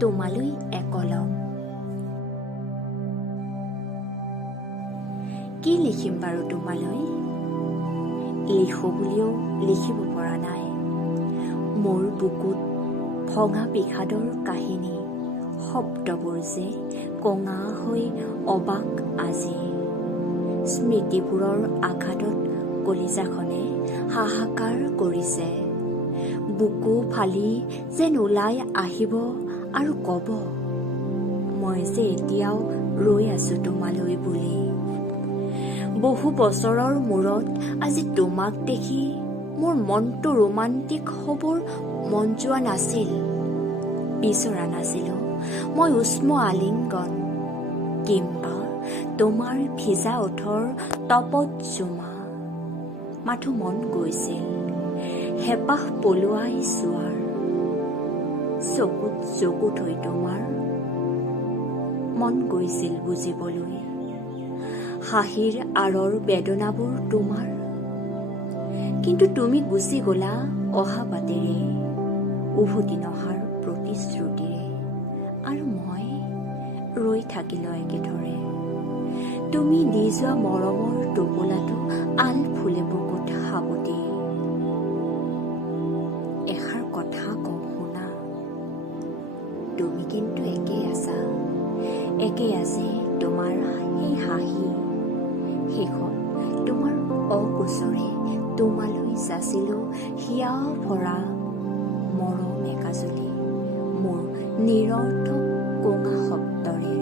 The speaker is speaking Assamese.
তোমালৈ একলম। কি লিখিম বাৰু তোমালৈ? লিখো বুলিও লিখিব পৰা নাই। মোৰ বুকুত ভঙা বিষাদৰ কাহিনী, শব্দবোৰ যে কঙা হৈ অবাক আজি। স্মৃতিবোৰৰ আঘাতত কলিজাখনে হাহাকাৰ কৰিছে। বুকু ফালি যেন ওলাই আহিব আৰু কব, মই যে এতিয়াও ৰৈ আছো তোমালৈ বুলি। বহু বছৰৰ মূৰত আজি তোমাক দেখি মোৰ মনটো ৰোমান্টিক হ'বৰ মন যোৱা নাছিল। বিচৰা নাছিলো মই উষ্ম আলিংগন কিম্বা তোমাৰ ভিজা ওঠৰ তপত জুমা। মাথো মন গৈছিল হেঁপাহ পলুৱাই চোৱাৰ, চকুত চকু থৈ তোমাৰ মন গৈছিল বুজিবলৈ হাঁহিৰ আঁৰৰ বেদনাবোৰ তোমাৰ। কিন্তু তুমি গুচি গলা অহা বাটেৰে, উভতি নহাৰ প্ৰতিশ্ৰুতিৰে, আৰু মই ৰৈ থাকিলো একেথৰে। তুমি দি যোৱা মৰমৰ টোপোলাটো আল ফুলে বুকুত সাৱটি। এষাৰ কথা কওঁ শুনা, তুমি কিন্তু একেই আছা, একেই আছে তোমাৰ সেই হাঁহি। শেষত তোমাৰ অগোচৰে তোমালৈ যাচিলো হিয়া ভৰা মৰম একাজলি মোৰ নিৰৰ্থক কোঙা শব্দৰে।